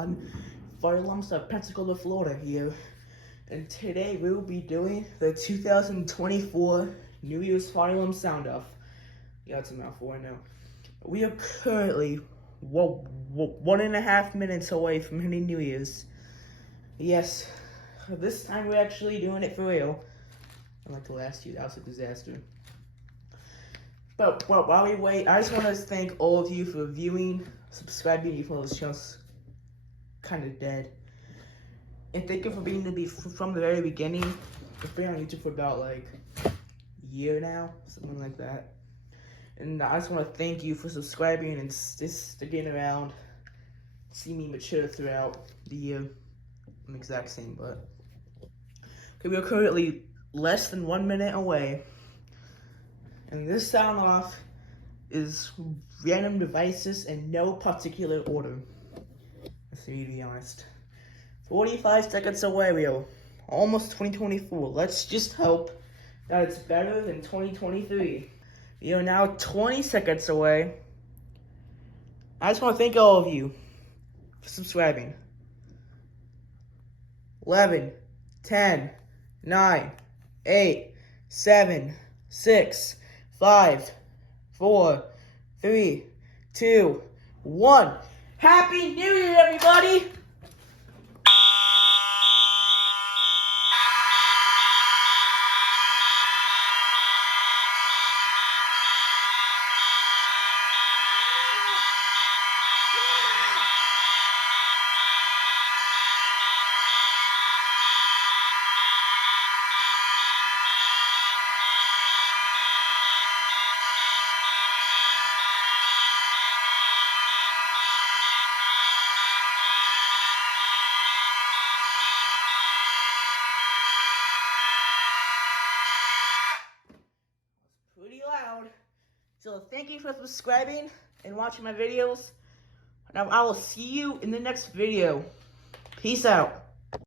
everyone. Fire Lumps of Pensacola, Florida here. And today we will be doing the 2024 New Year's Fire Lump Sound Off. Yeah, it's a mouthful, I know. We are currently 1.5 minutes away from hitting New Year's. Yes, this time we're actually doing it for real. Unlike the last year, that was a disaster. But while we wait, I just want to thank all of you for viewing, subscribing, even though this channel's kind of dead. And thank you for being to be from the very beginning. I've been on YouTube for about like a year now, something like that. And I just want to thank you for subscribing and sticking around, see me mature throughout the year. I'm the exact same, but okay, we are currently less than 1 minute away. And this sound off is random devices in no particular order. Let's see, to be honest. 45 seconds away, we are almost 2024. Let's just hope that it's better than 2023. We are now 20 seconds away. I just want to thank all of you for subscribing. 11, 10, 9, 8, 7, 6, 5, 4, 3, 2, 1. Happy New Year, everybody! Pretty loud. So thank you for subscribing and watching my videos. And I will see you in the next video. Peace out.